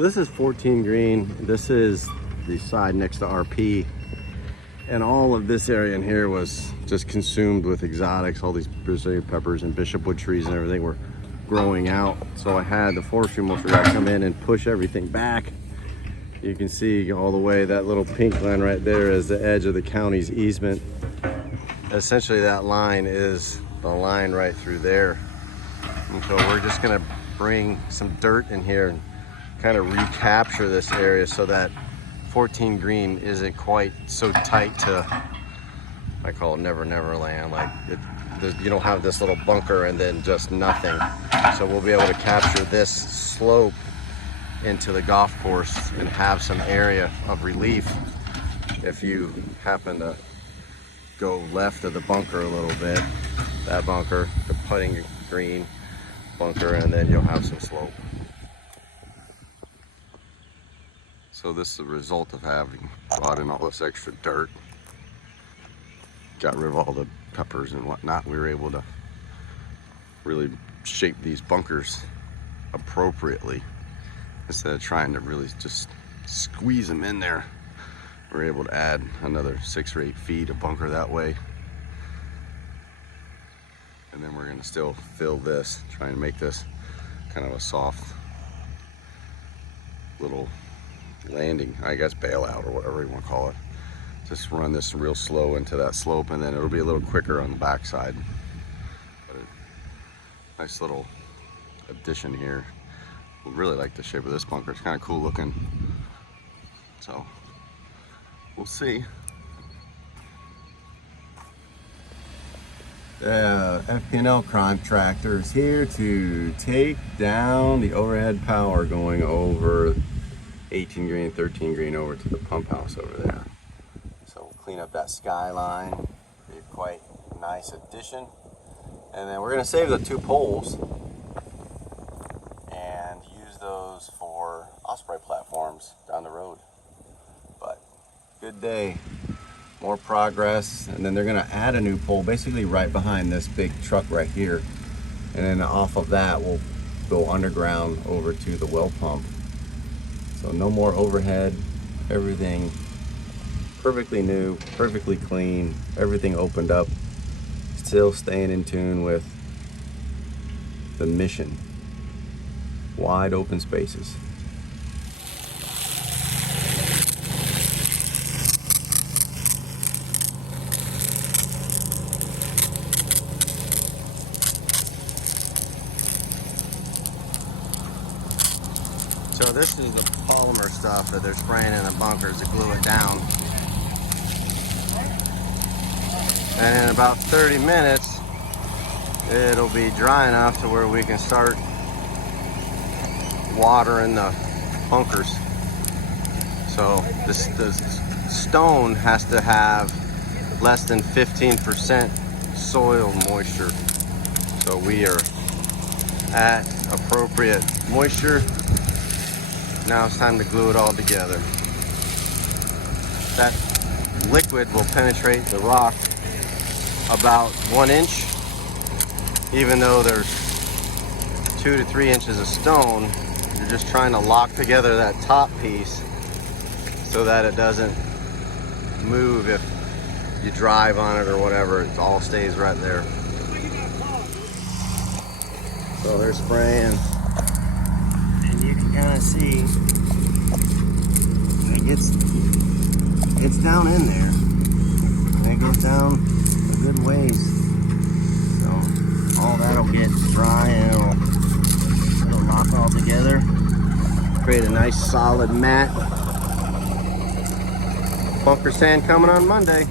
So this is 14 green. This is the side next to RP. And all of this area in here was just consumed with exotics. All these Brazilian peppers and bishopwood trees and everything were growing out. So I had the forestry mulcher guy come in and push everything back. You can see all the way, that little pink line right there is the edge of the county's easement. Essentially that line is the line right through there. And so we're just gonna bring some dirt in here and kind of recapture this area so that 14 green isn't quite so tight to, I call it Never Never Land. Like you don't have this little bunker and then just nothing. So we'll be able to capture this slope into the golf course and have some area of relief if you happen to go left of the bunker a little bit. That bunker, the putting green bunker, and then you'll have some slope. So this is the result of having brought in all this extra dirt. Got rid of all the peppers and whatnot. We were able to really shape these bunkers appropriately instead of trying to really just squeeze them in there. We're able to add another 6 or 8 feet of bunker that way. And then we're gonna still fill this, trying to make this kind of a soft little landing, I guess bailout or whatever you want to call it. Just run this real slow into that slope and then it'll be a little quicker on the backside. But a nice little addition here. We really like the shape of this bunker. It's kind of cool looking. So we'll see. FP&L Crime Tractor is here to take down the overhead power going over 18 green, 13 green over to the pump house over there. So we'll clean up that skyline. Be a quite nice addition. And then we're gonna save the 2 poles and use those for Osprey platforms down the road. But good day, more progress. And then they're gonna add a new pole basically right behind this big truck right here. And then off of that, we'll go underground over to the well pump. So no more overhead, everything perfectly new, perfectly clean, everything opened up, still staying in tune with the mission. Wide open spaces. So this is the polymer stuff that they're spraying in the bunkers to glue it down. And in about 30 minutes, it'll be dry enough to where we can start watering the bunkers. So the stone has to have less than 15% soil moisture. So we are at appropriate moisture. Now it's time to glue it all together. That liquid will penetrate the rock about 1 inch. Even though there's 2 to 3 inches of stone, you're just trying to lock together that top piece so that it doesn't move if you drive on it or whatever. It all stays right there. So they're spraying. And you can kind of see it's down in there, and it goes down a good ways. So all that'll get dry and it'll lock all together, create a nice solid mat. Bunker sand coming on Monday.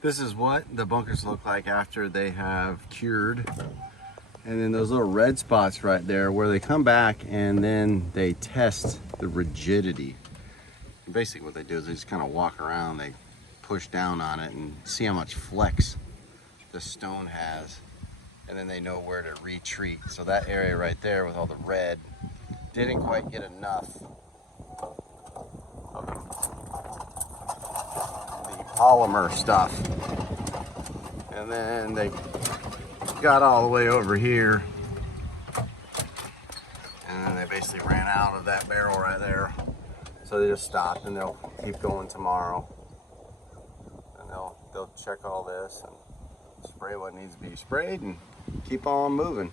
This is what the bunkers look like after they have cured. And then those little red spots right there where they come back and then they test the rigidity. And basically what they do is they just kind of walk around, they push down on it and see how much flex the stone has. And then they know where to retreat. So that area right there with all the red didn't quite get enough of the polymer stuff. And then they got all the way over here, and then they basically ran out of that barrel right there. So they just stopped, and they'll keep going tomorrow. And they'll check all this and spray what needs to be sprayed and keep on moving.